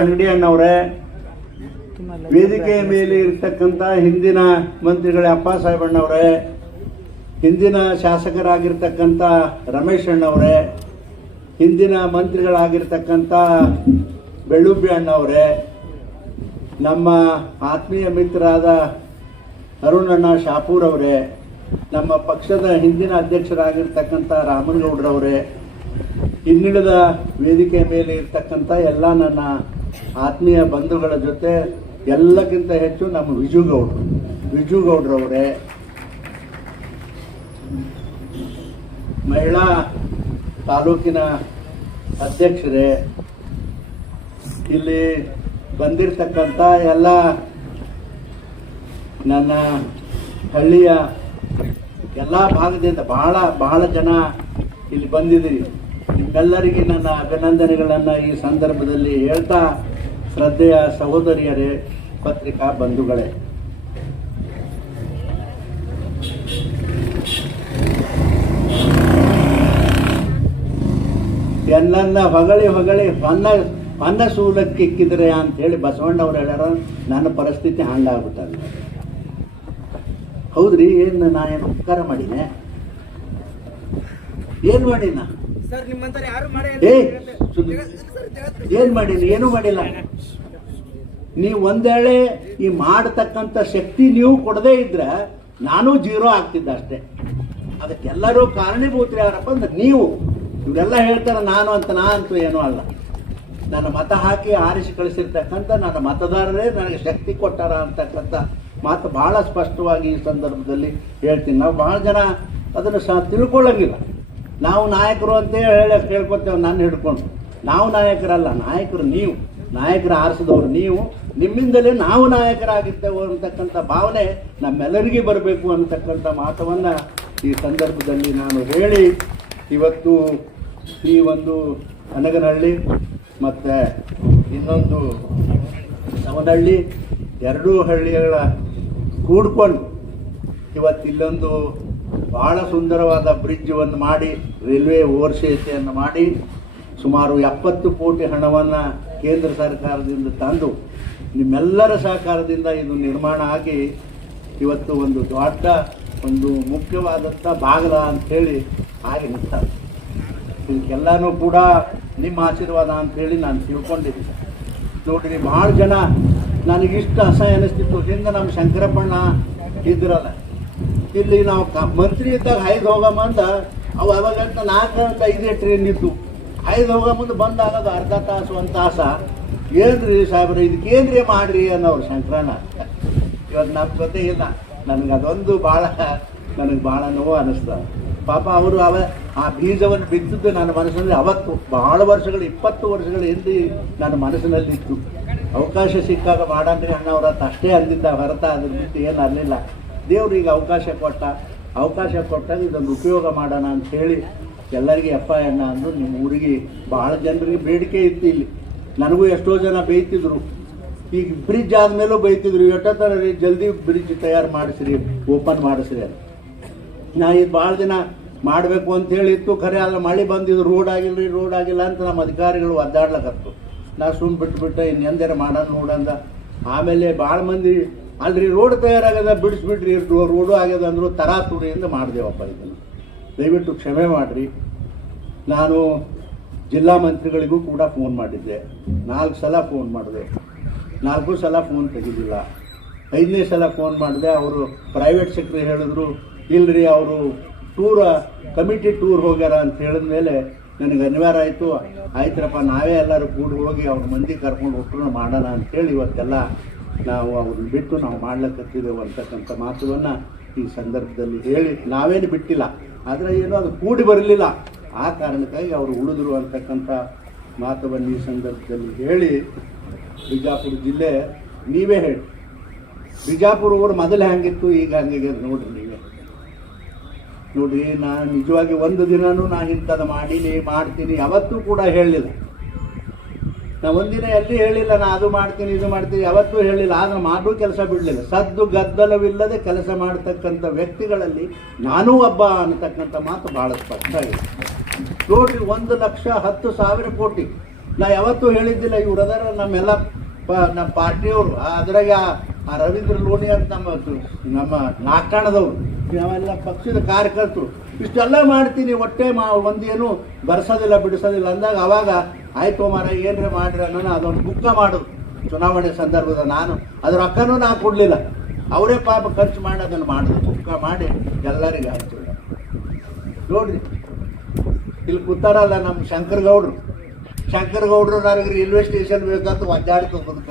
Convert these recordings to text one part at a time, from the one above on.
ಅಂಗಡಿ ಅಣ್ಣವ್ರೆ ವೇದಿಕೆಯ ಮೇಲೆ ಇರ್ತಕ್ಕಂಥ ಹಿಂದಿನ ಮಂತ್ರಿಗಳೇ ಅಪ್ಪ ಸಾಹೇಬಣ್ಣವರೇ, ಹಿಂದಿನ ಶಾಸಕರಾಗಿರ್ತಕ್ಕಂಥ ರಮೇಶ್ ಅಣ್ಣವರೇ, ಹಿಂದಿನ ಮಂತ್ರಿಗಳಾಗಿರ್ತಕ್ಕಂಥ ಬೆಳ್ಳುಬ್ಬಿ ಅಣ್ಣವರೇ, ನಮ್ಮ ಆತ್ಮೀಯ ಮಿತ್ರರಾದ ಅರುಣ್ ಅಣ್ಣ ಶಾಪೂರ್ ಅವರೇ, ನಮ್ಮ ಪಕ್ಷದ ಹಿಂದಿನ ಅಧ್ಯಕ್ಷರಾಗಿರ್ತಕ್ಕಂಥ ರಾಮನಗೌಡ್ರವರೇ ಇನ್ನಿಳಿದ ವೇದಿಕೆ ಮೇಲೆ ಇರ್ತಕ್ಕಂಥ ಎಲ್ಲ ನನ್ನ ಆತ್ಮೀಯ ಬಂಧುಗಳ ಜೊತೆ ಎಲ್ಲಕ್ಕಿಂತ ಹೆಚ್ಚು ನಮ್ಮ ವಿಜುಗೌಡ್ರು. ವಿಜುಗೌಡ್ರವರೇ. ಮಹಿಳಾ ತಾಲೂಕಿನ ಅಧ್ಯಕ್ಷರೇ, ಇಲ್ಲಿ ಬಂದಿರತಕ್ಕಂಥ ಎಲ್ಲ ನನ್ನ ಹಳ್ಳಿಯ ಎಲ್ಲ ಭಾಗದಿಂದ ಬಹಳ ಬಹಳ ಜನ ಇಲ್ಲಿ ಬಂದಿದ್ದೀರಿ. ನಿಮ್ಮೆಲ್ಲರಿಗೆ ನನ್ನ ಅಭಿನಂದನೆಗಳನ್ನು ಈ ಸಂದರ್ಭದಲ್ಲಿ ಹೇಳ್ತಾ ಶ್ರದ್ಧೆಯ ಸಹೋದರಿಯರೇ, ಪತ್ರಿಕಾ ಬಂಧುಗಳೇ. ಎನ್ನನ್ನ ಹೊಗಳಿ ಹೊಗಳಿ ಹೊನ್ನ ಹೊನ್ನ ಸೂಲಕ್ಕೆ ಇಕ್ಕಿದ್ರೆ ಅಂತ ಹೇಳಿ ಬಸವಣ್ಣವ್ರು ಹೇಳ್ಯಾರ, ನನ್ನ ಪರಿಸ್ಥಿತಿ ಹಂಗಾಗ್ಬಿಟ್ಟದ ಹೌದ್ರಿ, ಏನು ನಾ ಏನು ಉಪಕಾರ ಮಾಡಿದೆ ಏನು ಮಾಡಿನ ಏ. ಏನ್ ಮಾಡೀನಿ ಏನೂ ಮಾಡಿಲ್ಲ? ನೀವು ಒಂದೇಳೆ ಈ ಮಾಡತಕ್ಕಂತ ಶಕ್ತಿ ನೀವು ಕೊಡದೇ ಇದ್ರೆ ನಾನು ಜೀರೋ ಆಗ್ತಿದ್ದ ಅಷ್ಟೇ. ಅದಕ್ಕೆಲ್ಲರೂ ಕಾರಣೀಭೂತರು ಯಾರಪ್ಪ ಅಂದ್ರೆ ನೀವು. ಇವರೆಲ್ಲ ಹೇಳ್ತಾರೆ ನಾನು ಅಂತ ನಾ ಅಂತೂ ಏನೂ ಅಲ್ಲ. ನನ್ನ ಮತ ಹಾಕಿ ಆರಿಸಿ ಕಳಿಸಿರ್ತಕ್ಕಂಥ ನನ್ನ ಮತದಾರರೇ ನನಗೆ ಶಕ್ತಿ ಕೊಟ್ಟಾರ ಅಂತಕ್ಕಂಥ ಮಾತು ಬಹಳ ಸ್ಪಷ್ಟವಾಗಿ ಈ ಸಂದರ್ಭದಲ್ಲಿ ಹೇಳ್ತೀನಿ. ನಾವು ಬಹಳ ಜನ ಅದನ್ನು ಸಹ ತಿಳ್ಕೊಳ್ಳಂಗಿಲ್ಲ. ನಾವು ನಾಯಕರು ಅಂತ ಹೇಳಿ ಹೇಳ್ಕೊತೇವೆ ನಾನು ಹಿಡ್ಕೊಂಡು. ನಾವು ನಾಯಕರಲ್ಲ, ನಾಯಕರು ನೀವು. ನಾಯಕರ ಆರಿಸಿದವರು ನೀವು. ನಿಮ್ಮಿಂದಲೇ ನಾವು ನಾಯಕರಾಗಿರ್ತೇವೆ ಅಂತಕ್ಕಂಥ ಭಾವನೆ ನಮ್ಮೆಲ್ಲರಿಗೆ ಬರಬೇಕು ಅಂತಕ್ಕಂಥ ಮಾತವನ್ನು ಈ ಸಂದರ್ಭದಲ್ಲಿ ನಾನು ಹೇಳಿ, ಇವತ್ತು ಈ ಒಂದು ಅನಗನಹಳ್ಳಿ ಮತ್ತು ಇನ್ನೊಂದು ನವನಹಳ್ಳಿ, ಎರಡೂ ಹಳ್ಳಿಗಳ ಕೂಡ್ಕೊಂಡು ಇವತ್ತು ಬಹಳ ಸುಂದರವಾದ ಬ್ರಿಡ್ಜ್ ಒಂದು ಮಾಡಿ ರೈಲ್ವೆ ಓವರ್ಸೇತೆಯನ್ನು ಮಾಡಿ, ಸುಮಾರು ಎಪ್ಪತ್ತು ಕೋಟಿ ಹಣವನ್ನು ಕೇಂದ್ರ ಸರ್ಕಾರದಿಂದ ತಂದು, ನಿಮ್ಮೆಲ್ಲರ ಸಹಕಾರದಿಂದ ಇದು ನಿರ್ಮಾಣ ಆಗಿ ಇವತ್ತು ಒಂದು ದೊಡ್ಡ, ಒಂದು ಮುಖ್ಯವಾದಂಥ ಬಾಗಲ ಅಂಥೇಳಿ ಆಗಿ ನಿಂತಾರೆ ಇದಕ್ಕೆಲ್ಲನೂ ಕೂಡ ನಿಮ್ಮ ಆಶೀರ್ವಾದ ಅಂಥೇಳಿ ನಾನು ತಿಳ್ಕೊಂಡಿದ್ದೀನಿ. ನೋಡಿರಿ ಭಾಳ ಜನ ನನಗಿಷ್ಟು ಅಸಹ್ಯ ಅನಿಸ್ತಿತ್ತು. ಹಿಂದೆ ನಮ್ಮ ಶಂಕರಪ್ಪಣ್ಣ ಇದ್ರಲ್ಲ ಇಲ್ಲಿ ನಾವು ಮಂತ್ರಿ ಇದ್ದಾಗ ಐದು ಅಂತ ಅವು ಅವಾಗಂತ ನಾಲ್ಕು ಅಂತ ಐದೇ ಟ್ರೈನ್ ಇತ್ತು ಐದು ಮುಂದೆ ಬಂದಾಗ ಅರ್ಧ ತಾಸು, ಒಂದು ತಾಸ. ಏನ್ರಿ ಸಾಹೇಬ್ರೆ ಇದಕ್ಕೇನ್ರಿ ಮಾಡ್ರಿ ಅನ್ನೋರು ಶಂಕರಣ್ಣ. ಇವತ್ತು ನಮ್ಮ ಜೊತೆ ಇಲ್ಲ. ನನಗೆ ಅದೊಂದು ಭಾಳ ನನಗೆ ಭಾಳ ನೋವು ಅನ್ನಿಸ್ತದೆ ಪಾಪ ಅವರು ಅವ, ಆ ಬೀಜವನ್ನು ಬಿತ್ತಿದ್ದು ನನ್ನ ಮನಸ್ಸಿನಲ್ಲಿ ಅವತ್ತು ಭಾಳ ವರ್ಷಗಳು, ಇಪ್ಪತ್ತು ವರ್ಷಗಳ ಹಿಂದೆ ನನ್ನ ಮನಸ್ಸಿನಲ್ಲಿ ಇತ್ತು ಅವಕಾಶ ಸಿಕ್ಕಾಗ ಮಾಡಂದ್ರೆ ಅಣ್ಣವ್ರ ಅಷ್ಟೇ ಅಂದಿದ್ದ ಹೊರತ ಅದ್ರ ಬಿಟ್ಟು ಏನು ಅನ್ನಿಲ್ಲ ದೇವ್ರು ಈಗ ಅವಕಾಶ ಕೊಟ್ಟ, ಅವಕಾಶ ಕೊಟ್ಟಾಗ ಇದೊಂದು ಉಪಯೋಗ ಮಾಡೋಣ ಅಂತ ಹೇಳಿ ಎಲ್ಲರಿಗೆ ಅಪ್ಪ, ಅಣ್ಣ ಅಂದರು. ನಿಮ್ಮ ಊರಿಗೆ ಭಾಳ ಜನರಿಗೆ ಬೇಡಿಕೆ ಇತ್ತು ಇಲ್ಲಿ. ನನಗೂ ಎಷ್ಟೋ ಜನ ಬೈತಿದ್ರು. ಈಗ ಬ್ರಿಡ್ಜ್ ಆದಮೇಲೂ ಬೈತಿದ್ರು. ಎಷ್ಟೊತ್ತರ ರೀ, ಜಲ್ದಿ ಬ್ರಿಡ್ಜ್ ತಯಾರು ಮಾಡಿಸ್ರಿ, ಓಪನ್ ಮಾಡಿಸ್ರಿ ಅಂತ. ನಾ ಇದು ಭಾಳ ದಿನ ಮಾಡಬೇಕು ಅಂತ ಹೇಳಿ ಇತ್ತು. ಖರೆ ಆದ್ರೆ ಮಳೆ ಬಂದಿದ್ದು ರೋಡ್ ಆಗಿಲ್ಲ ರೀ ರೋಡ್ ಆಗಿಲ್ಲ ಅಂತ ನಮ್ಮ ಅಧಿಕಾರಿಗಳು ಒದ್ದಾಡ್ಲಕತ್ತು. ನಾ ಸುಮ್ ಬಿಟ್ಬಿಟ್ಟೆ, ಇನ್ನೆಂದರೆ ಮಾಡೋಣ ನೋಡಂದ. ಆಮೇಲೆ ಭಾಳ ಮಂದಿ ಅಲ್ರಿ ರೋಡ್ ತಯಾರಾಗ್ಯದ ಬಿಡಿಸ್ಬಿಡ್ರಿ ರೋಡು ಆಗ್ಯದ ಅಂದ್ರು ತರಾತುರಿಯಿಂದ ಮಾಡಿದೆವಪ್ಪ ಇದನ್ನು. ದಯವಿಟ್ಟು ಕ್ಷಮೆ ಮಾಡಿರಿ. ನಾನು ಜಿಲ್ಲಾ ಮಂತ್ರಿಗಳಿಗೂ ಕೂಡ ಫೋನ್ ಮಾಡಿದ್ದೆ. ನಾಲ್ಕು ಸಲ ಫೋನ್ ಮಾಡಿದೆ. ನಾಲ್ಕು ಸಲ ಫೋನ್ ತೆಗೆದಿಲ್ಲ. ಐದನೇ ಸಲ ಫೋನ್ ಮಾಡಿದೆ. ಅವರು ಪ್ರೈವೇಟ್ ಸೆಕ್ಟ್ರಿ ಹೇಳಿದ್ರು ಇಲ್ಲರಿ ಅವರು ಟೂರ್ ಕಮಿಟಿ ಟೂರ್ ಹೋಗ್ಯಾರ ಅಂತ ಹೇಳಿದ ಮೇಲೆ ನನಗೆ ಅನಿವಾರ್ಯ ಆಯಿತು. ಆಯ್ತರಪ್ಪ, ನಾವೇ ಎಲ್ಲರೂ ಕೂಡ ಹೋಗಿ ಅವ್ರ ಮಂದಿ ಕರ್ಕೊಂಡು ಒಟ್ಟರು ಮಾಡೋಣ ಅಂತೇಳಿ ಇವತ್ತೆಲ್ಲ ನಾವು ಅವ್ರನ್ನ ಬಿಟ್ಟು ನಾವು ಮಾಡ್ಲಿಕ್ಕತ್ತಿದ್ದೇವೆ ಅಂತಕ್ಕಂಥ ಮಾತುವನ್ನು ಈ ಸಂದರ್ಭದಲ್ಲಿ ಹೇಳಿ ನಾವೇನು ಬಿಟ್ಟಿಲ್ಲ. ಆದರೆ ಏನು ಅದು ಕೂಡಿ ಬರಲಿಲ್ಲ. ಆ ಕಾರಣಕ್ಕಾಗಿ ಅವರು ಉಳಿದ್ರು ಅಂತಕ್ಕಂಥ ಮಾತವನ್ನು ಈ ಸಂದರ್ಭದಲ್ಲಿ ಹೇಳಿ ಬಿಜಾಪುರ ಜಿಲ್ಲೆ ನೀವೇ ಹೇಳಿ. ಬಿಜಾಪುರ ಊರು ಮೊದಲು ಹ್ಯಾಂಗಿತ್ತು ಈಗ ಹಂಗೆ ನೋಡ್ರಿ ನೀವೇ. ನೋಡಿ ನಾನು ನಿಜವಾಗಿ ಒಂದು ದಿನನೂ ನಾನು ಇಂಥದ್ದು ಮಾಡೀನಿ, ಮಾಡ್ತೀನಿ, ಯಾವತ್ತೂ ಕೂಡ ಹೇಳಲಿಲ್ಲ. ನಾ ಒಂದಿನ ಎಲ್ಲಿ ಹೇಳಿಲ್ಲ, ನಾ ಅದು ಮಾಡ್ತೀನಿ, ಇದು ಮಾಡ್ತೀನಿ, ಯಾವತ್ತೂ ಹೇಳಿಲ್ಲ, ಆದ್ರೆ ಮಾಡೂ ಕೆಲಸ ಬಿಡಲಿಲ್ಲ. ಸದ್ದು ಗದ್ದಲವಿಲ್ಲದೆ ಕೆಲಸ ಮಾಡತಕ್ಕಂಥ ವ್ಯಕ್ತಿಗಳಲ್ಲಿ ನಾನೂ ಒಬ್ಬ ಅನ್ನತಕ್ಕಂಥ ಮಾತು ಭಾಳ ಸ್ಪಷ್ಟ ಆಗಿದೆ ನೋಡ್ರಿ, ಒಂದು ಲಕ್ಷ ಹತ್ತು ಸಾವಿರ ಕೋಟಿ. ನಾ ಯಾವತ್ತೂ ಹೇಳಿದ್ದಿಲ್ಲ ಇವ್ರು ಅದಾರ ನಮ್ಮೆಲ್ಲ ಪ- ನಮ್ಮ ಪಾರ್ಟಿಯವರು. ಅದ್ರಾಗ ಆ- ಆ ರವೀಂದ್ರ ಲೋಣಿ ಅಂತ ನಮ್ಮ ನಮ್ಮ ನಾಕಾಣದವರು. ನಾವೆಲ್ಲ ಪಕ್ಷದ ಕಾರ್ಯಕರ್ತರು. ಇಷ್ಟೆಲ್ಲ ಮಾಡ್ತೀನಿ ಒಟ್ಟೆ ಮಾ ಒಂದೇನು ಬರ್ಸೋದಿಲ್ಲ, ಬಿಡಿಸೋದಿಲ್ಲ ಅಂದಾಗ ಅವಾಗ ಆಯ್ತು ಮಾರ ಏನ್ರೆ ಮಾಡ್ರಿ ಅನ್ನೋಣ ಅದೊಂದು ಬುಕ್ಕ ಮಾಡು. ಚುನಾವಣೆ ಸಂದರ್ಭದ ನಾನು. ಅದ್ರ ರೊಕ್ಕನೂ ನಾ ಕೊಡಲಿಲ್ಲ. ಅವರೇ ಪಾಪ ಖರ್ಚು ಮಾಡಿ ಅದನ್ನು ಮಾಡಿದ್ರು ಬುಕ್ಕ ಮಾಡಿ ಎಲ್ಲರಿಗೂ ಆಯ್ತು. ನೋಡ್ರಿ. ಇಲ್ಲಿ ಕೂತಾರಲ್ಲ ನಮ್ಮ ಶಂಕರ್ ಗೌಡ್ರು. ಶಂಕರ್ ಗೌಡ್ರು ನನಗೆ ರೈಲ್ವೆ ಸ್ಟೇಷನ್ ಬೇಕಂತ ಒದ್ದಾಡ್ತು ಬದುಕ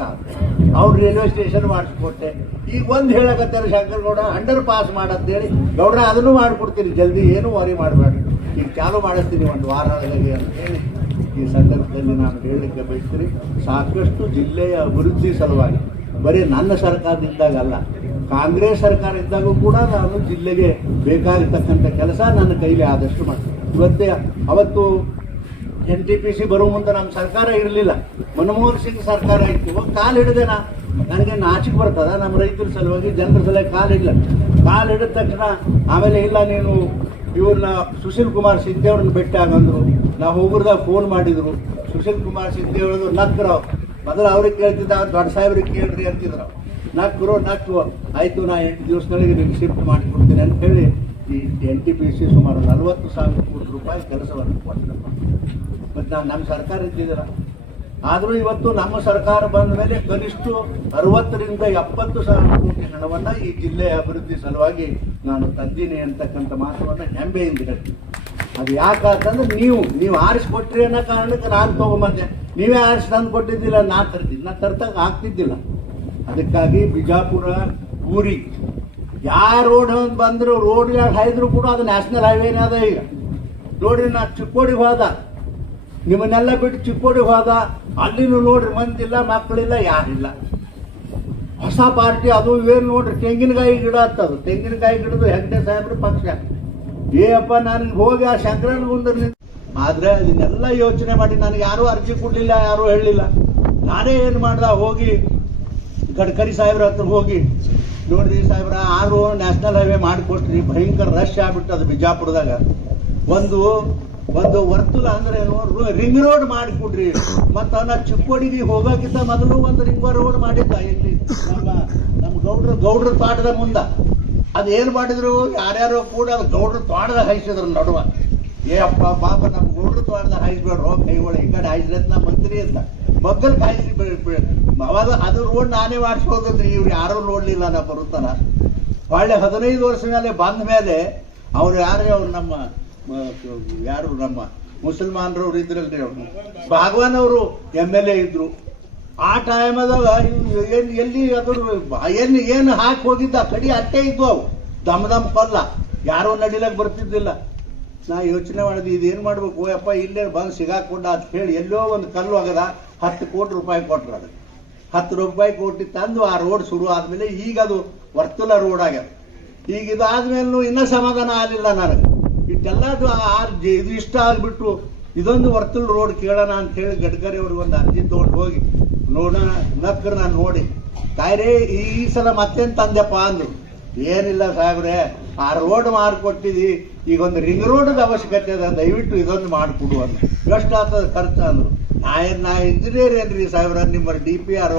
ಅವ್ರು ರೈಲ್ವೆ ಸ್ಟೇಷನ್ ಮಾಡಿಸ್ಕೊಟ್ಟೆ. ಈಗ ಒಂದು ಹೇಳಕತ್ತಾರ ಶಂಕರ್ ಗೌಡ, ಅಂಡರ್ ಪಾಸ್ ಮಾಡಂತೇಳಿ ಗೌಡ್ರ ಅದನ್ನು ಮಾಡಿಕೊಡ್ತೀನಿ. ಜಲ್ದಿ ಏನು ವರಿ ಮಾಡಬೇಡ. ಈಗ ಚಾಲು ಮಾಡಿಸ್ತೀನಿ ಒಂದು ವಾರದಲ್ಲಿ ಅಂತ ಹೇಳಿ. ಈ ಸಂದರ್ಭದಲ್ಲಿ ನಾನು ಹೇಳಲಿಕ್ಕೆ ಬಯಸ್ತೀನಿ, ಸಾಕಷ್ಟು ಜಿಲ್ಲೆಯ ಅಭಿವೃದ್ಧಿ ಸಲುವಾಗಿ, ಬರೀ ನನ್ನ ಸರ್ಕಾರದಿಂದಾಗಲ್ಲ ಕಾಂಗ್ರೆಸ್ ಸರ್ಕಾರ ಇದ್ದಾಗೂ ಕೂಡ ನಾನು ಜಿಲ್ಲೆಗೆ ಬೇಕಾಗಿರ್ತಕ್ಕಂಥ ಕೆಲಸ ನನ್ನ ಕೈಲಿ ಆದಷ್ಟು ಮಾಡ್ತೀನಿ. ಇವತ್ತೇ ಅವತ್ತು ಎನ್ ಟಿ ಪಿ ಸಿ ಬರೋ ಮುಂದೆ ನಮ್ಮ ಸರ್ಕಾರ ಇರಲಿಲ್ಲ. ಮನಮೋಹನ್ ಸಿಂಗ್ ಸರ್ಕಾರ ಇತ್ತು. ಇವಾಗ ಕಾಲು ಹಿಡಿದೆ ನಾ ನನಗೆ ನಾಚಿಕೆ ಬರ್ತದ ನಮ್ಮ ರೈತರ ಸಲುವಾಗಿ, ಜನರ ಸಲುವಾಗಿ ಕಾಲು ಇಲ್ಲ ಕಾಲು ಹಿಡಿದ ತಕ್ಷಣ ಆಮೇಲೆ ಇಲ್ಲ ನೀನು ಇವ್ರನ್ನ ಸುಶೀಲ್ ಕುಮಾರ್ ಸಿಂಗ್ ಅವ್ರನ್ನ ಭೇಟಿ ಆಗಂದ್ರು. ನಾವು ಹೋಗ್ರದಾಗ ಫೋನ್ ಮಾಡಿದ್ರು. ಸುಶೀಲ್ ಕುಮಾರ್ ಸಿಂಧೆ ಹೇಳಿದ್ರು ನಕ್ಕರು ಮೊದಲು ಅವ್ರಿಗೆ ಕೇಳ್ತಿದ್ದ, ದೊಡ್ಡ ಸಾಹೇಬ್ರಿಗೆ ಕೇಳ್ರಿ ಅಂತಿದ್ರು. ನಕ್ರು, ನಕ್ಕು, ಆಯಿತು, ನಾ ಎಂಟು ದಿವಸಗಳಿಗೆ ನಿಮ್ಗೆ ಶಿಫ್ಟ್ ಮಾಡಿಕೊಡ್ತೀನಿ ಅಂತ ಹೇಳಿ ಈ ಎನ್ ಟಿ ಪಿ ಸಿ ಸುಮಾರು ನಲವತ್ತು ಸಾವಿರ ಕೋಟಿ ರೂಪಾಯಿ ಕೆಲಸವನ್ನು ಕೊಟ್ಟರು ಮತ್ತು ನಾವು ನಮ್ಮ ಸರ್ಕಾರ ಇದ್ದಿದ್ದೀರ ಆದರೂ ಇವತ್ತು ನಮ್ಮ ಸರ್ಕಾರ ಬಂದ ಮೇಲೆ ಕನಿಷ್ಠ ಅರವತ್ತರಿಂದ ಎಪ್ಪತ್ತು ಸಾವಿರ ಕೋಟಿ ಹಣವನ್ನು ಈ ಜಿಲ್ಲೆಯ ಅಭಿವೃದ್ಧಿ ಸಲುವಾಗಿ ನಾನು ತಂದೀನಿ ಅಂತಕ್ಕಂಥ ಮಾತನ್ನು ಹೆಮ್ಮೆಯಿಂದ ಹೇಳ್ತೀನಿ. ಅದು ಯಾಕಂತಂದ್ರೆ ನೀವು ನೀವು ಆರಿಸ್ಕೊಟ್ರಿ ಅನ್ನೋ ಕಾರಣಕ್ಕೆ ನಾನು ತೊಗೊಂಬಂದೆ. ನೀವೇ ಆರಿಸಿ ತಂದು ಕೊಟ್ಟಿದ್ದಿಲ್ಲ ನಾ ತರ್ತಿದ್ದೆ, ನಾ ತರ್ತಾಗ ಆಗ್ತಿದ್ದಿಲ್ಲ. ಅದಕ್ಕಾಗಿ ಬಿಜಾಪುರ ಊರಿ ಯಾವ ರೋಡ್ ಬಂದ್ರು ರೋಡ್ ಹಾಯ್ದ್ರು ಕೂಡ ಅದು ನ್ಯಾಷನಲ್ ಹೈವೇನೇ ಅದ ಈಗ. ನೋಡ್ರಿ, ನಾ ಚಿಕ್ಕೋಡಿಗೆ ಹೋದ. ನಿಮ್ಮನ್ನೆಲ್ಲ ಬಿಟ್ಟು ಚಿಕ್ಕೋಡಿಗೆ ಹೋದ. ಅಲ್ಲಿನೂ ನೋಡ್ರಿ, ಮಂದಿಲ್ಲ, ಮಕ್ಕಳಿಲ್ಲ, ಯಾರಿಲ್ಲ. ಹೊಸ ಪಾರ್ಟಿ ಅದು, ಇವೇನು ನೋಡ್ರಿ, ತೆಂಗಿನಕಾಯಿ ಗಿಡ ಅದು ತೆಂಗಿನಕಾಯಿ ಗಿಡದು ಹೆಗ್ಡೆ ಸಾಹೇಬ್ರ ಪಕ್ಷ. ಏ ಅಪ್ಪ ನನಗೆ ಹೋಗಿ ಆ ಶಂಕರನ ಮುಂದೆ ಆದ್ರೆ ಅದನ್ನೆಲ್ಲ ಯೋಚನೆ ಮಾಡಿ ನನಗೆ ಯಾರೂ ಅರ್ಜಿ ಕೊಡ್ಲಿಲ್ಲ, ಯಾರೂ ಹೇಳಲಿಲ್ಲ. ನಾನೇ ಏನು ಮಾಡ್ದ, ಹೋಗಿ ಗಡ್ಕರಿ ಸಾಹೇಬ್ರ ಹತ್ರ ಹೋಗಿ ನೋಡ್ರಿ ಸಾಹೇಬ್ರ ಆರು ನ್ಯಾಷನಲ್ ಹೈವೇ ಮಾಡಿಕೊಟ್ರಿ ಭಯಂಕರ ರಶ್ ಆಗ್ಬಿಟ್ಟದು ಬಿಜಾಪುರದಾಗ. ಒಂದು ಒಂದು ವರ್ತುಲ ಅಂದ್ರೆ ರಿಂಗ್ ರೋಡ್ ಮಾಡಿಕೊಡ್ರಿ. ಮತ್ತ ನಾ ಚಿಕ್ಕೋಡಿಗೆ ಹೋಗೋಕ್ಕಿಂತ ಮೊದಲು ಒಂದು ರಿಂಗ್ ರೋಡ್ ಮಾಡಿದ್ದ ಇಲ್ಲಿ. ನಮ್ಮ ನಮ್ಮ ಗೌಡ್ರ ಗೌಡ್ರ ಪಾಠದ ಮುಂದ. ಅದೇನ್ ಮಾಡಿದ್ರು? ಯಾರ್ಯಾರೋ ಕೂಡ ಅದು ಗೌಡ್ರ ತೋಟದ ಹಾಯಿಸಿದ್ರು ನಡುವ. ಏ ಅಪ್ಪ, ಪಾಪ ನಮ್ಮ ಗೌಡ್ರ ತೋಟದ ಹಾಯಿಸ್ಬೇಡ್ರೋ? ಕೈಗಳು ಈ ಕಡೆ ನಾ ಮಂತ್ರಿ ಅಂತ. ಮಗ್ಗಲ್ ಕಾಯಿಸಿ ಅವಾಗ ಅದು ರೋಡ್ ನಾನೇ ಮಾಡಿಸ್ಬೋದ್ರಿ ಇವ್ರು ಯಾರೂ ನೋಡ್ಲಿಲ್ಲ ನಾ ಬರುತ್ತಲ್ಲ ಒಳ್ಳೆ ಹದಿನೈದು ವರ್ಷ ಮೇಲೆ ಬಂದ ಮೇಲೆ ಅವ್ರು ಯಾರೇ, ಅವ್ರು ನಮ್ಮ ಯಾರು ನಮ್ಮ ಮುಸಲ್ಮಾನರವ್ರು ಇದ್ರಲ್ರಿ ಅವ್ರು. ಭಾಗವಾನ್ ಅವರು ಎಂ ಎಲ್ ಎ ಇದ್ರು. ಆ ಟೈಮದಾಗ ಏನು ಎಲ್ಲಿ ಅದ್ರ ಏನ್ ಏನು ಹಾಕಿ ಹೋಗಿದ್ದ ಕಡಿ ಅಟ್ಟೆ ಇದ್ವು ಅವು. ದಮ್ ದಮ್ ಪಲ್ಲ. ಯಾರೋ ನಡಿಲಕ್ ಬರ್ತಿದ್ದಿಲ್ಲ. ನಾ ಯೋಚನೆ ಮಾಡಿದ್ವಿ ಇದೇನು ಮಾಡ್ಬೇಕು? ಅಪ್ಪ ಇಲ್ಲೇ ಬಂದು ಸಿಗಾಕೊಂಡ ಅಂತ ಹೇಳಿ ಎಲ್ಲೋ ಒಂದು ಕಲ್ಲು ಆಗದ, ಹತ್ತು ಕೋಟಿ ರೂಪಾಯಿ ಕೊಟ್ರು ಅದಕ್ಕೆ. ಹತ್ತು ರೂಪಾಯಿ ಕೋಟಿ ತಂದು ಆ ರೋಡ್ ಶುರು ಆದ್ಮೇಲೆ ಈಗ ಅದು ವರ್ತುಲ ರೋಡ್ ಆಗ್ಯದ. ಈಗ ಇದಾದ್ಮೇಲೂ ಇನ್ನೂ ಸಮಾಧಾನ ಆಗಲಿಲ್ಲ ನನಗೆ. ಇಷ್ಟೆಲ್ಲ ಅದು ಇದು ಇಷ್ಟ ಆಗ್ಬಿಟ್ಟು ಇದೊಂದು ವರ್ತುಲ್ ರೋಡ್ ಕೇಳೋಣ ಅಂತ ಹೇಳಿ ಗಡ್ಕರಿ ಅವ್ರಿಗೆ ಒಂದು ಅರ್ಜಿ ತಗೊಂಡು ಹೋಗಿ ನೋಡೋಣ ನಕ್ರ ನಾನು ನೋಡಿ. ತಾಯ್ರೇ, ಈ ಸಲ ಮತ್ತೇನು ತಂದೆಪ್ಪ ಅಂದ್ರು ಏನಿಲ್ಲ ಸಾಹೇಬ್ರೆ, ಆ ರೋಡ್ ಮಾಡಿಕೊಟ್ಟಿದಿ ಈಗ ಒಂದು ರಿಂಗ್ ರೋಡ್ ಅವಶ್ಯಕತೆ ಅದ, ದಯವಿಟ್ಟು ಇದೊಂದು ಮಾಡಿಕೊಡು ಅಂದ್ರು ಎಷ್ಟು ಖರ್ಚು ಅಂದ್ರು? ನಾ ನಾ ಇಂಜಿನಿಯರ್ ಏನ್ರಿ ಸಾಹೇಬ್ರ ನಿಮ್ಮ ಡಿ ಪಿ ಆರ್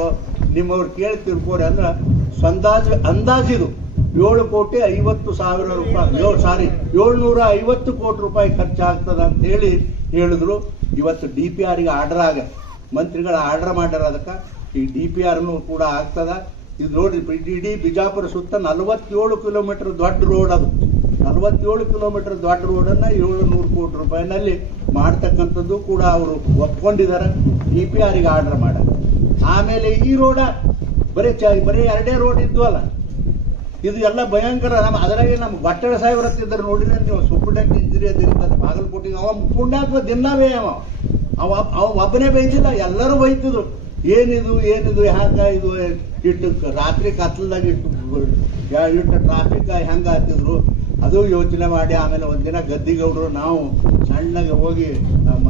ನಿಮ್ಮವ್ರು ಕೇಳಿ ತಿಳ್ಕೊಡಿ ಅಂದ್ರೆ, ಸಂದಾಜ್ ಅಂದಾಜಿದು ಏಳು ಕೋಟಿ ಐವತ್ತು ಸಾವಿರ ರೂಪಾಯಿ ಸಾರಿ, ಏಳ್ನೂರ ಐವತ್ತು ಕೋಟಿ ರೂಪಾಯಿ ಖರ್ಚಾಗ್ತದ ಅಂತ ಹೇಳಿ ಹೇಳಿದ್ರು. ಇವತ್ತು ಡಿ ಪಿ ಆರ್ಗೆ ಆರ್ಡರ್ ಆಗ, ಮಂತ್ರಿಗಳ ಆರ್ಡರ್ ಮಾಡ್ಯಾರ ಅದಕ್ಕೆ. ಈ ಡಿ ಪಿ ಆರ್ನು ಕೂಡ ಆಗ್ತದ. ಇದು ನೋಡ್ರಿ ಇಡೀ ಬಿಜಾಪುರ ಸುತ್ತ ನಲವತ್ತೇಳು ಕಿಲೋಮೀಟರ್ ದೊಡ್ಡ ರೋಡ್ ಅದು. ನಲವತ್ತೇಳು ಕಿಲೋಮೀಟರ್ ದೊಡ್ಡ ರೋಡನ್ನ ಏಳು ನೂರು ಕೋಟಿ ರೂಪಾಯಿನಲ್ಲಿ ಮಾಡ್ತಕ್ಕಂಥದ್ದು ಕೂಡ ಅವರು ಒಪ್ಕೊಂಡಿದ್ದಾರೆ ಡಿ ಪಿ ಆರ್ಗೆ ಆರ್ಡರ್ ಮಾಡ ಆಮೇಲೆ ಈ ರೋಡ, ಬರೀ ಚ ಬರೀ ಎರಡೇ ರೋಡ್ ಇದ್ವಲ್ಲ. ಇದು ಎಲ್ಲ ಭಯಂಕರ. ನಮ್ಮ ಅದರಾಗೆ ನಮ್ಮ ಬಟ್ಟಳ ಸಾಹೇಬ್ರ ಹತ್ತಿದ್ರು ನೋಡಿದ್ರೆ ನೀವು ಸುಪ್ರಿಂಟೆಂಟ್ ಇಂಜಿನಿಯರ್ ಇರ್ತಾರೆ ಬಾಗಲಕೋಟೆಗೆ. ಅವ ಪುಣ್ಯಾತ್ಮ ದಿನ ಅವ. ಅವ ಅವ ಒಬ್ಬನೇ ಬೈದಿಲ್ಲ, ಎಲ್ಲರೂ ಬೈತಿದ್ರು. ಏನಿದು ಏನಿದು ಹ್ಯಾಕ ಇದು ಇಟ್ಟು ರಾತ್ರಿ ಕತ್ಲದಾಗ ಇಟ್ಟು ಇಟ್ಟು ಟ್ರಾಫಿಕ್ ಹೆಂಗ ಹಾಕಿದ್ರು. ಅದು ಯೋಚನೆ ಮಾಡಿ ಆಮೇಲೆ ಒಂದಿನ ಗದ್ದಿಗೌಡರು ನಾವು ಸಣ್ಣಗೆ ಹೋಗಿ ನಮ್ಮ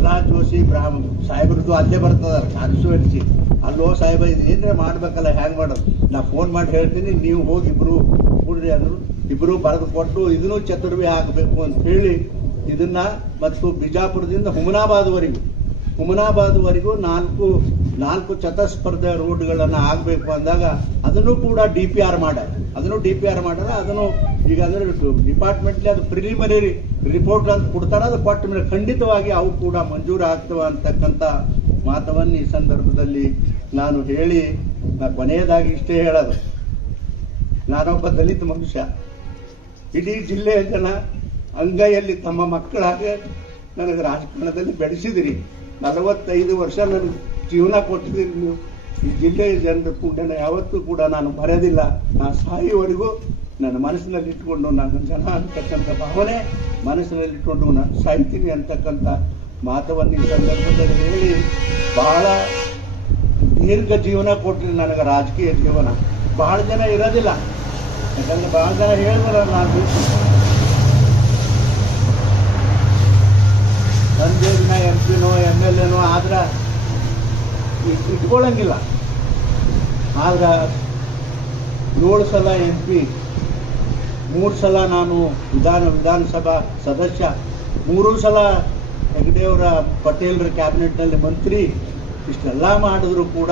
ಪ್ರಹ್ಲಾದ್ ಜೋಶಿ, ಬ್ರಾಹ್ಮ ಸಾಹೇಬ್ರದ್ದು ಅಲ್ಲೇ ಬರ್ತದ ಕಾನ್ಸ್ಟಿಟ್ಯೂನ್ಸಿ ಅಲ್ಲೋ ಸಾಹೇಬ, ಇದು ಏನ್ರೆ ಮಾಡ್ಬೇಕಲ್ಲ ಹ್ಯಾಂಗ್ ಮಾಡೋದು. ನಾ ಫೋನ್ ಮಾಡಿ ಹೇಳ್ತೀನಿ, ನೀವು ಹೋಗಿ ಇಬ್ರು ಕೂಡ್ರಿ ಅಂದ್ರು. ಇಬ್ರು ಬರೆದು ಕೊಟ್ಟು, ಇದನ್ನು ಚತುರ್ವಿ ಹಾಕಬೇಕು ಅಂತ ಹೇಳಿ, ಇದನ್ನ ಮತ್ತು ಬಿಜಾಪುರದಿಂದ ಹುಮನಾಬಾದ್ವರೆಗೂ. ಹುಮನಾಬಾದ್ವರೆಗೂ ನಾಲ್ಕು ನಾಲ್ಕು ಚತಸ್ಪರ್ಧೆ ರೋಡ್ಗಳನ್ನು ಆಗಬೇಕು ಅಂದಾಗ ಅದನ್ನು ಕೂಡ ಡಿ ಪಿ ಆರ್ ಮಾಡ. ಅದನ್ನು ಡಿ ಪಿ ಆರ್ ಮಾಡಿದ್ರೆ ಅದನ್ನು ಈಗ ಅಂದ್ರೆ ಡಿಪಾರ್ಟ್ಮೆಂಟ್ಲಿ ಅದು ಪ್ರಿಲಿಮಿನರಿ ರಿಪೋರ್ಟ್ ಅಂತ ಕೊಡ್ತಾರೆ, ಅದು ಕೊಟ್ಟ ಮೇಲೆ ಖಂಡಿತವಾಗಿ ಅವು ಕೂಡ ಮಂಜೂರು ಆಗ್ತವೆ ಅಂತಕ್ಕಂಥ ಮಾತವನ್ನು ಈ ಸಂದರ್ಭದಲ್ಲಿ ನಾನು ಹೇಳಿ ಕೊನೆಯದಾಗಿ ಇಷ್ಟೇ ಹೇಳೋದು. ನಾನೊಬ್ಬ ದಲಿತ ಮನುಷ್ಯ. ಇಡೀ ಜಿಲ್ಲೆಯ ಜನ ಅಂಗೈಯಲ್ಲಿ ತಮ್ಮ ಮಕ್ಕಳಾಗೆ ನನಗೆ ರಾಜಕಾರಣದಲ್ಲಿ ಬೆಳೆಸಿದಿರಿ. ನಲವತ್ತೈದು ವರ್ಷ ನನಗೆ ಜೀವನ ಕೊಟ್ಟಿದ್ದೀರಿ ನೀವು ಈ ಜಿಲ್ಲೆಯ ಜನರ ಪುಣ್ಯನ ಯಾವತ್ತೂ ಕೂಡ ನಾನು ಮರೆಯೋದಿಲ್ಲ ನಾನು ಸಾಯುವವರೆಗೂ ನನ್ನ ಮನಸ್ಸಿನಲ್ಲಿ ಇಟ್ಕೊಂಡು ನಾನು ಜನ ಅಂತಕ್ಕಂಥ ಭಾವನೆ ಮನಸ್ಸಿನಲ್ಲಿ ಇಟ್ಕೊಂಡು ನಾನು ಸಾಯ್ತೀನಿ ಅಂತಕ್ಕಂಥ ಮಾತವನ್ನು ಈ ಸಂದರ್ಭದಲ್ಲಿ ಹೇಳಿ ಬಹಳ ದೀರ್ಘ ಜೀವನ ಕೊಟ್ಟಿರಿ ನನಗೆ ರಾಜಕೀಯ ಜೀವನ ಬಹಳ ಜನ ಇರೋದಿಲ್ಲ. ಯಾಕಂದ್ರೆ ಬಹಳ ಜನ ಹೇಳಿದ್ರ ನಾನು ಸಂಜೆ ದಿನ ಎಂ ಪಿನೋ ಎಂ ಎಲ್ ಎನೋ ಆದ್ರೆ ಇಟ್ಕೊಳ್ಳಂಗಿಲ್ಲ ಆದ್ರೆ ಏಳು ಸಲ ಎಂ ಪಿ ಮೂರು ಸಲ ನಾನು ವಿಧಾನ, ವಿಧಾನಸಭಾ ಸದಸ್ಯ, ಮೂರು ಸಲ ಹೆಗ್ಡೆಯವರ ಪಟೇಲ್ರ ಕ್ಯಾಬಿನೆಟ್ನಲ್ಲಿ ಮಂತ್ರಿ, ಇಷ್ಟೆಲ್ಲ ಮಾಡಿದ್ರು ಕೂಡ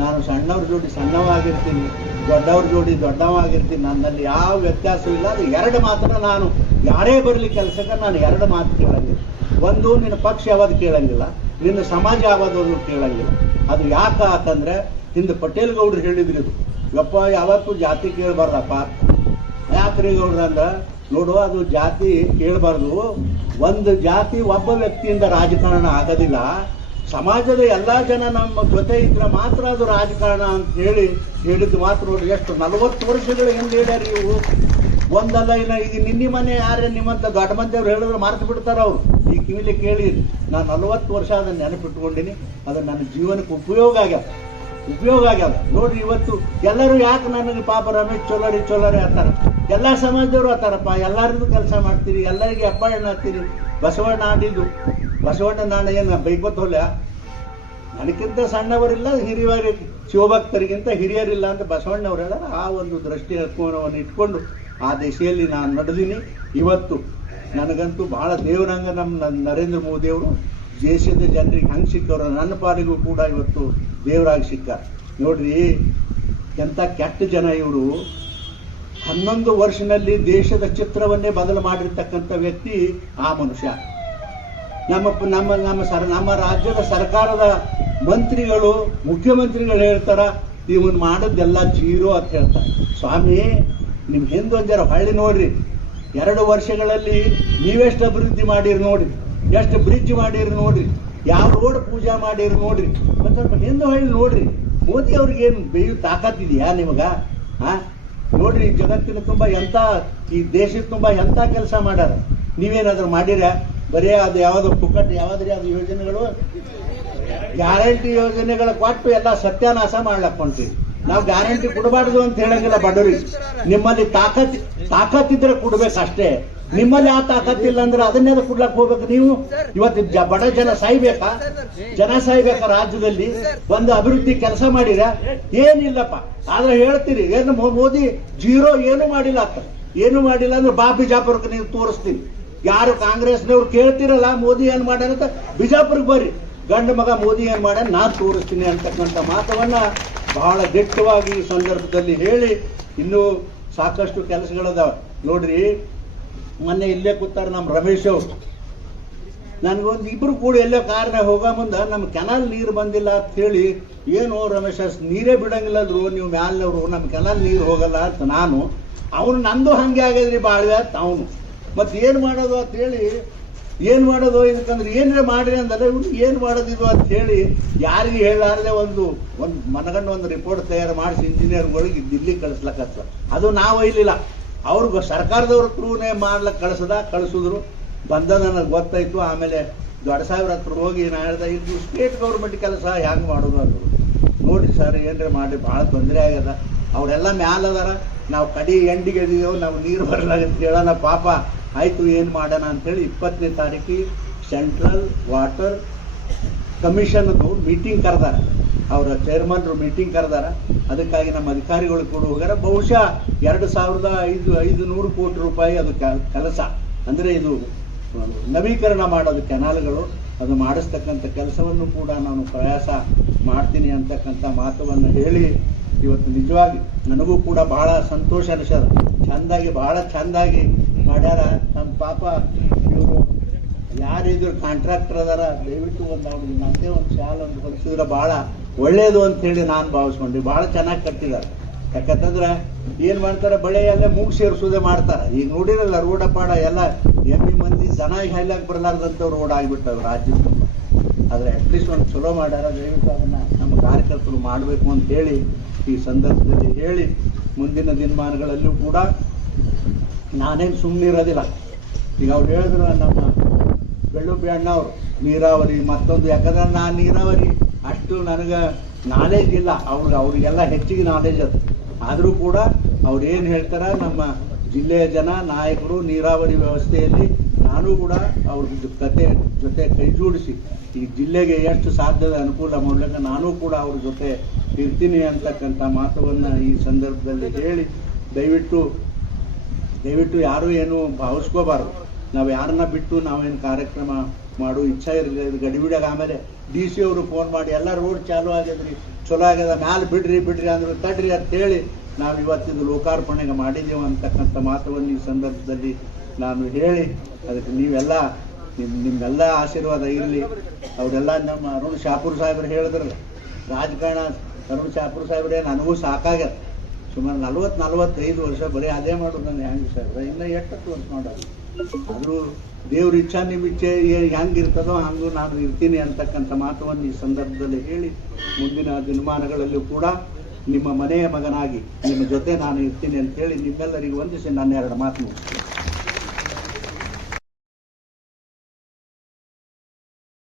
ನಾನು ಸಣ್ಣವ್ರ ಜೋಡಿ ಸಣ್ಣವಾಗಿರ್ತೀನಿ, ದೊಡ್ಡವ್ರ ಜೋಡಿ ದೊಡ್ಡವಾಗಿರ್ತೀನಿ, ನನ್ನಲ್ಲಿ ಯಾವ ವ್ಯತ್ಯಾಸವಿಲ್ಲ ಅದು ಎರಡು ಮಾತ್ರ ನಾನು ಯಾರೇ ಬರಲಿ ಕೆಲಸಕ್ಕೆ ನಾನು ಎರಡು ಮಾತು ಕೇಳಂಗಿಲ್ಲ. ಒಂದು, ನಿನ್ನ ಪಕ್ಷ ಯಾವಾಗ ಕೇಳಂಗಿಲ್ಲ, ನಿನ್ನ ಸಮಾಜ ಯಾವುದು ಕೇಳಂಗಿಲ್ಲ. ಅದು ಯಾಕ ಅಂತಂದ್ರೆ ಹಿಂದೆ ಪಟೇಲ್ ಗೌಡ್ರು ಹೇಳಿದ್ರು ಇದು. ಯಪ್ಪ, ಯಾವತ್ತೂ ಜಾತಿ ಕೇಳಬಾರ್ದಪ್ಪ. ಯಾತ್ರಿ ಗೌಡ್ರ ಅಂದ್ರ, ನೋಡು, ಅದು ಜಾತಿ ಕೇಳಬಾರ್ದು. ಒಂದು ಜಾತಿ ಒಬ್ಬ ವ್ಯಕ್ತಿಯಿಂದ ರಾಜಕಾರಣ ಆಗೋದಿಲ್ಲ. ಸಮಾಜದ ಎಲ್ಲಾ ಜನ ನಮ್ಮ ಜೊತೆ ಇದ್ರೆ ಮಾತ್ರ ಅದು ರಾಜಕಾರಣ ಅಂತ ಹೇಳಿ ಹೇಳಿದ್ದು ಮಾತ್ರ ನೋಡಿ. ಎಷ್ಟು ನಲವತ್ತು ವರ್ಷಗಳ ಹಿಂದೆ ಹೇಳ್ಯಾರ ಇವು ಒಂದಲ್ಲ ಇಲ್ಲ ಈಗ ನಿನ್ನೆ ಮನೆ ಯಾರೇ ನಿಮ್ಮಂತ ದೊಡ್ಡ ಮಂದಿಯವ್ರು ಹೇಳಿದ್ರೆ ಮರೆತು ಬಿಡ್ತಾರ ಅವ್ರು. ಈ ಕಿವಿಲಿ ಕೇಳಿ, ನಾನು ನಲವತ್ತು ವರ್ಷ ಅದನ್ನ ನೆನಪಿಟ್ಕೊಂಡಿನಿ. ಅದು ನನ್ನ ಜೀವನಕ್ಕೆ ಉಪಯೋಗ ಆಗ್ಯದ. ಉಪಯೋಗ ಆಗ್ಯದ. ನೋಡ್ರಿ ಇವತ್ತು ಎಲ್ಲರೂ ಯಾಕೆ ನನಗೆ ಪಾಪ ರಮೇಶ್ ಚೊಲರಿ ಚೊಲರಿ ಅಂತಾರೆ. ಎಲ್ಲ ಸಮಾಜದವರು ಅಂತಾರಪ್ಪ. ಎಲ್ಲರಿಗೂ ಕೆಲಸ ಮಾಡ್ತೀರಿ, ಎಲ್ಲರಿಗೆ ಅಪ್ಪಾಯಣ್ಣ ಎಣ್ಣೆ ಹಾಕ್ತೀರಿ. ಬಸವಣ್ಣ ಆಡಿದ್ದು. ಬಸವಣ್ಣ ನಾಣ ಏನು ಬೈಕೋತ್ ಹೋಲ ನನಗಿಂತ ಸಣ್ಣವರಿಲ್ಲ ಹಿರಿಯರ ಶಿವಭಕ್ತರಿಗಿಂತ ಹಿರಿಯರಿಲ್ಲ ಅಂತ ಬಸವಣ್ಣವ್ರು ಹೇಳ ಆ ಒಂದು ದೃಷ್ಟಿ ಕೋನವನ್ನು ಇಟ್ಕೊಂಡು ಆ ದಿಶೆಯಲ್ಲಿ ನಾನು ನಡೆದೀನಿ. ಇವತ್ತು ನನಗಂತೂ ಬಹಳ ದೇವರಂಗ ನಮ್ಮ ನರೇಂದ್ರ ಮೋದಿ ಅವರು, ದೇಶದ ಜನರಿಗೆ ಹಂಗೆ ಸಿಕ್ಕವ್ರು ನನ್ನ ಪಾಲಿಗೂ ಕೂಡ ಇವತ್ತು ದೇವರಾಗಿ ಸಿಕ್ಕ ನೋಡ್ರಿ ಎಂಥ ಕೆಟ್ಟ ಜನ ಇವರು. ಹನ್ನೊಂದು ವರ್ಷದಲ್ಲಿ ದೇಶದ ಚಿತ್ರವನ್ನೇ ಬದಲು ಮಾಡಿರ್ತಕ್ಕಂಥ ವ್ಯಕ್ತಿ ಆ ಮನುಷ್ಯ. ನಮ್ಮ ನಮ್ಮ ನಮ್ಮ ಸರ್, ನಮ್ಮ ರಾಜ್ಯದ ಸರ್ಕಾರದ ಮಂತ್ರಿಗಳು, ಮುಖ್ಯಮಂತ್ರಿಗಳು ಹೇಳ್ತಾರ ಇವನು ಮಾಡೋದೆಲ್ಲ ಜೀರೋ ಅಂತ ಹೇಳ್ತಾರೆ. ಸ್ವಾಮಿ ನಿಮ್ ಹಿಂದೊಂದ್ ಜರ ಹಳ್ಳಿ ನೋಡ್ರಿ. ಎರಡು ವರ್ಷಗಳಲ್ಲಿ ನೀವೆಷ್ಟು ಅಭಿವೃದ್ಧಿ ಮಾಡಿರಿ ನೋಡ್ರಿ. ಎಷ್ಟು ಬ್ರಿಡ್ಜ್ ಮಾಡಿರಿ ನೋಡ್ರಿ. ಯಾವ ರೋಡ್ ಪೂಜಾ ಮಾಡಿರಿ ನೋಡ್ರಿ. ಒಂದು ಸ್ವಲ್ಪ ಹಿಂದೆ ಹಳ್ಳಿ ನೋಡ್ರಿ. ಮೋದಿ ಅವ್ರಿಗೆ ಏನು ಬೇಯು ತಾಕತ್ತಿದೆಯಾ ನಿಮಗ? ಹಾ ನೋಡ್ರಿ ಜಗತ್ತಿನ ತುಂಬಾ ಎಂತ, ಈ ದೇಶದ ತುಂಬಾ ಎಂತ ಕೆಲಸ ಮಾಡ್ಯಾರ. ನೀವೇನಾದ್ರೂ ಮಾಡಿರ? ಬರೀ ಅದು ಯಾವ್ದು ಪುಕ್ಕಟ್, ಯಾವ್ದ್ರಿ ಅದು ಯೋಜನೆಗಳು? ಗ್ಯಾರಂಟಿ ಯೋಜನೆಗಳ ಕೊಟ್ಟು ಎಲ್ಲ ಸತ್ಯಾನಾಶ ಮಾಡ್ಲಕ್ ಹೊಂಟ್ರಿ. ನಾವು ಗ್ಯಾರಂಟಿ ಕೊಡಬಾರ್ದು ಅಂತ ಹೇಳಂಗಿಲ್ಲ ಬಡವರಿಗೆ ನಿಮ್ಮಲ್ಲಿ ತಾಕತ್ ತಾಕತ್ತಿದ್ರೆ ಕೊಡ್ಬೇಕಷ್ಟೇ. ನಿಮ್ಮಲ್ಲಿ ಆ ಇಲ್ಲ ಅಂದ್ರೆ ಅದನ್ನೇ ಕೊಡ್ಲಕ್ ಹೋಗ್ಬೇಕು ನೀವು? ಇವತ್ತು ಬಡ ಜನ ಸಾಯ್ಬೇಕಾ? ಜನ ಸಾಯ್ಬೇಕಾ ರಾಜ್ಯದಲ್ಲಿ? ಒಂದು ಅಭಿವೃದ್ಧಿ ಕೆಲಸ ಮಾಡಿರ? ಏನಿಲ್ಲಪ್ಪ. ಆದ್ರೆ ಹೇಳ್ತೀರಿ, ಏನು ಮೋದಿ ಜೀರೋ ಏನು ಮಾಡಿಲ್ಲ ಅಂತ. ಏನು ಮಾಡಿಲ್ಲ ಅಂದ್ರೆ ಬಾ ಬಿಜಾಪುರಕ್ಕೆ ನೀವು ತೋರಿಸ್ತೀನಿ. ಯಾರು ಕಾಂಗ್ರೆಸ್ನವ್ರು ಕೇಳ್ತಿರಲ್ಲ ಮೋದಿ ಏನ್ ಮಾಡ್ಯಾರ ಅಂತ, ಬಿಜಾಪುರಕ್ಕೆ ಬರ್ರಿ. ಗಂಡ ಮಗ ಮೋದಿ ಏನ್ ಮಾಡ್ಯಾರ ನಾ ತೋರಿಸ್ತೀನಿ ಅಂತಕ್ಕಂಥ ಮಾತವನ್ನ ಬಹಳ ದಿಟ್ಟವಾಗಿ ಈ ಸಂದರ್ಭದಲ್ಲಿ ಹೇಳಿ, ಇನ್ನೂ ಸಾಕಷ್ಟು ಕೆಲಸಗಳದ. ನೋಡ್ರಿ, ಮೊನ್ನೆ ಇಲ್ಲೇ ಕೂತಾರ ನಮ್ಮ ರಮೇಶ್ ಅವರು. ನನಗೊಂದು ಇಬ್ರು ಕೂಡ ಎಲ್ಲೋ ಕಾರ್ನಾಗ ಹೋಗೋ ಮುಂದೆ ನಮ್ಮ ಕೆನಾಲ್ ನೀರು ಬಂದಿಲ್ಲ ಅಂತ ಹೇಳಿ, ಏನು ರಮೇಶ, ನೀರೇ ಬಿಡಂಗಿಲ್ಲ ಅಂದ್ರು ನೀವು ಮ್ಯಾಲಿನವ್ರು ನಮ್ಮ ಕೆನಾಲ್ ನೀರು ಹೋಗಲ್ಲ ಅಂತ ನಾನು. ಅವನು ನಂದು ಹಂಗೆ ಆಗ್ಯದ್ರಿ ಬಾಳ್ವೆ ಅಂತ ಅವನು. ಮತ್ತೆ ಏನು ಮಾಡೋದು ಅಂತ ಹೇಳಿ ಏನು ಮಾಡೋದು? ಇದಕ್ಕಂದ್ರೆ ಏನ್ರೆ ಮಾಡ್ರಿ ಅಂದರೆ ಇವ್ರು ಏನು ಮಾಡೋದು ಅಂತ ಹೇಳಿ ಯಾರಿಗೆ ಹೇಳಾರ್ದೆ ಒಂದು ಒಂದು ಮನಗಂಡು ಒಂದು ರಿಪೋರ್ಟ್ ತಯಾರು ಮಾಡಿಸಿ ಇಂಜಿನಿಯರ್ಗಳಿಗೆ ದಿಲ್ಲಿ ಕಳಿಸ್ಲಕ್ಕ ಅದು ನಾವು ಇಲ್ಲಿಲ್ಲ ಅವ್ರಿಗೆ ಸರ್ಕಾರದವ್ರ ಥ್ರೂನೇ ಮಾಡ್ಲಕ್ಕೆ ಕಳಿಸದ, ಕಳಿಸಿದ್ರು. ಬಂದ ನನಗೆ ಗೊತ್ತಾಯ್ತು. ಆಮೇಲೆ ದೊಡ್ಡ ಸಾವಿರ ಹತ್ರ ಹೋಗಿ ನಾ ಹೇಳ್ದೆ, ಇದು ಸ್ಟೇಟ್ ಗೌರ್ಮೆಂಟ್ ಕೆಲಸ ಹೆಂಗೆ ಮಾಡೋದು ಅಂದರು. ನೋಡಿ ಸರ್ ಏನ್ರಿ ಮಾಡಿ ಭಾಳ ತೊಂದರೆ ಆಗ್ಯದ. ಅವರೆಲ್ಲ ಮ್ಯಾಲ ಅದಾರ. ನಾವು ಕಡಿ ಎಂಡಿಗೆ ನಾವು ನೀರು ಬರಲಾಗತ್ತೆ ಹೇಳೋಣ ಪಾಪ. ಆಯ್ತು, ಏನು ಮಾಡೋಣ ಅಂತೇಳಿ ಇಪ್ಪತ್ತನೇ ತಾರೀಕಿಗೆ ಸೆಂಟ್ರಲ್ ವಾಟರ್ ಕಮಿಷನ್ದು ಮೀಟಿಂಗ್ ಕರೆದಾರ. ಅವರ ಚೇರ್ಮನ್ರು ಮೀಟಿಂಗ್ ಕರೆದಾರ. ಅದಕ್ಕಾಗಿ ನಮ್ಮ ಅಧಿಕಾರಿಗಳು ಕೂಡ ಹೋಗ್ಯಾರ. ಬಹುಶಃ ಎರಡು ಸಾವಿರದ ಐದು ಐದು ನೂರು ಕೋಟಿ ರೂಪಾಯಿ ಅದು ಕೆಲಸ. ಅಂದರೆ ಇದು ನವೀಕರಣ ಮಾಡೋದು ಕೆನಾಲ್ಗಳು. ಅದು ಮಾಡಿಸ್ತಕ್ಕಂಥ ಕೆಲಸವನ್ನು ಕೂಡ ನಾನು ಪ್ರಯಾಸ ಮಾಡ್ತೀನಿ ಅಂತಕ್ಕಂಥ ಮಾತುವನ್ನು ಹೇಳಿ ಇವತ್ತು ನಿಜವಾಗಿ ನನಗೂ ಕೂಡ ಬಹಳ ಸಂತೋಷ ಅನಿಸದ ಚೆಂದಾಗಿ, ಬಹಳ ಚಂದಾಗಿ ಮಾಡ್ಯಾರ ನಮ್ಮ ಪಾಪ ಇವರು ಯಾರಿದ್ರು ಕಾಂಟ್ರಾಕ್ಟರ್ ಅದಾರ, ದಯವಿಟ್ಟು ಒಂದು ಅವ್ರಿಗೆ ನಂದೇ ಒಂದು ಶಾಲ್ ಒಂದು ಹೊಲಿಸಿದ್ರೆ ಭಾಳ ಒಳ್ಳೇದು ಅಂತ ಹೇಳಿ ನಾನು ಭಾವಿಸ್ಕೊಂಡೆ ಭಾಳ ಚೆನ್ನಾಗಿ ಕಟ್ಟಿದ್ದಾರೆ ಯಾಕಂತಂದ್ರೆ ಏನು ಮಾಡ್ತಾರೆ, ಬಳೆ ಎಲ್ಲ ಮೂಗ್ ಸೇರಿಸೋದೇ ಮಾಡ್ತಾರೆ. ಈಗ ನೋಡಿರಲ್ಲ, ರೋಡ ಪಾಡ ಎಲ್ಲ ಎಮ್ಮಿ ಮಂದಿ ಜನ ಹೇಳಕ್ ಬರಲಾರ್ದಂಥ ರೋಡ್ ಆಗಿಬಿಟ್ಟವು ರಾಜ್ಯದ ತುಂಬ ಆದರೆ ಅಟ್ಲೀಸ್ಟ್ ಒಂದು ಚಲೋ ಮಾಡ್ಯಾರ, ದಯವಿಟ್ಟು ಅದನ್ನು ನಮ್ಮ ಕಾರ್ಯಕರ್ತರು ಮಾಡಬೇಕು ಅಂತ ಹೇಳಿ ಈ ಸಂದರ್ಭದಲ್ಲಿ ಹೇಳಿ ಮುಂದಿನ ದಿನಮಾನಗಳಲ್ಲೂ ಕೂಡ ನಾನೇನು ಸುಮ್ಮನಿರೋದಿಲ್ಲ ಈಗ ಅವ್ರು ಹೇಳಿದ್ರು ನಮ್ಮ ಬೆಳ್ಳುಬ್ಬಿ ಅವರು ನೀರಾವರಿ ಮತ್ತೊಂದು, ಯಾಕಂದ್ರೆ ನಾನು ನೀರಾವರಿ ಅಷ್ಟು ನನಗೆ ನಾಲೆಜ್ ಇಲ್ಲ. ಅವ್ರಿಗೆ ಅವರಿಗೆಲ್ಲ ಹೆಚ್ಚಿಗೆ ನಾಲೆಜ್ ಅದು. ಆದರೂ ಕೂಡ ಅವ್ರು ಏನು ಹೇಳ್ತಾರೆ, ನಮ್ಮ ಜಿಲ್ಲೆಯ ಜನ, ನಾಯಕರು, ನೀರಾವರಿ ವ್ಯವಸ್ಥೆಯಲ್ಲಿ ನಾನು ಕೂಡ ಅವ್ರ ಕತೆ ಜೊತೆ ಕೈ ಜೋಡಿಸಿ, ಈ ಜಿಲ್ಲೆಗೆ ಎಷ್ಟು ಸಾಧ್ಯದ ಅನುಕೂಲ ಮಾಡಲಿಕ್ಕೆ ನಾನು ಕೂಡ ಅವ್ರ ಜೊತೆ ಇರ್ತೀನಿ ಅಂತಕ್ಕಂಥ ಮಾತವನ್ನು ಈ ಸಂದರ್ಭದಲ್ಲಿ ಹೇಳಿ, ದಯವಿಟ್ಟು ದಯವಿಟ್ಟು ಯಾರು ಏನು ಭಾವಿಸ್ಕೋಬಾರ್ದು. ನಾವು ಯಾರನ್ನ ಬಿಟ್ಟು ನಾವೇನು ಕಾರ್ಯಕ್ರಮ ಮಾಡು, ಇಚ್ಛಾ ಇರಲಿಲ್ಲ ಗಡಿಬಿಡಾಗ ಆಮೇಲೆ ಡಿ ಸಿ ಅವರು ಫೋನ್ ಮಾಡಿ, ಎಲ್ಲ ರೋಡ್ ಚಾಲು ಆಗ್ಯದ್ರಿ, ಚಲೋ ಆಗ್ಯದ, ಮ್ಯಾಲೆ ಬಿಡ್ರಿ ಬಿಡ್ರಿ ಅಂದ್ರೆ ತಡ್ರಿ ಅಂತ ಹೇಳಿ ನಾವು ಇವತ್ತಿದು ಲೋಕಾರ್ಪಣೆಗೆ ಮಾಡಿದ್ದೇವೆ ಅಂತಕ್ಕಂಥ ಮಾತವನ್ನು ಈ ಸಂದರ್ಭದಲ್ಲಿ ನಾನು ಹೇಳಿ, ಅದಕ್ಕೆ ನೀವೆಲ್ಲ, ನಿಮ್, ನಿಮ್ಮೆಲ್ಲ ಆಶೀರ್ವಾದ ಇರಲಿ. ಅವರೆಲ್ಲ ನಮ್ಮ ಅರುಣ್ ಶಾಪುರ್ ಸಾಹೇಬ್ರು ಹೇಳಿದ್ರಲ್ಲ, ರಾಜಕಾರಣ, ಅರುಣ್ ಶಾಪುರ್ ಸಾಹೇಬ್ರೆ, ನನಗೂ ಸಾಕಾಗ್ಯದ. ಸುಮಾರು ನಲ್ವತ್ತು, ನಲ್ವತ್ತೈದು ವರ್ಷ ಬರೀ ಅದೇ ಮಾಡೋದು ನಾನು ಹೆಂಗೆ ಸರ್ ಇನ್ನು ಎಷ್ಟು ವರ್ಷ ಮಾಡೋದು ಆದರೂ ದೇವ್ರ ಇಚ್ಛಾ ನಿಮ್ಮ ಇಚ್ಛೆ ಹೆಂಗೆ ನಾನು ಇರ್ತೀನಿ ಅಂತಕ್ಕಂಥ ಮಾತವನ್ನು ಈ ಸಂದರ್ಭದಲ್ಲಿ ಹೇಳಿ, ಮುಂದಿನ ದಿನಮಾನಗಳಲ್ಲೂ ಕೂಡ ನಿಮ್ಮ ಮನೆಯ ಮಗನಾಗಿ, ನಿಮ್ಮ ಜೊತೆ ನಾನು ಇರ್ತೀನಿ ಅಂತ ಹೇಳಿ ನಿಮ್ಮೆಲ್ಲರಿಗೂ ವಂದಿಸಿ ನನ್ನ ಎರಡು ಮಾತು.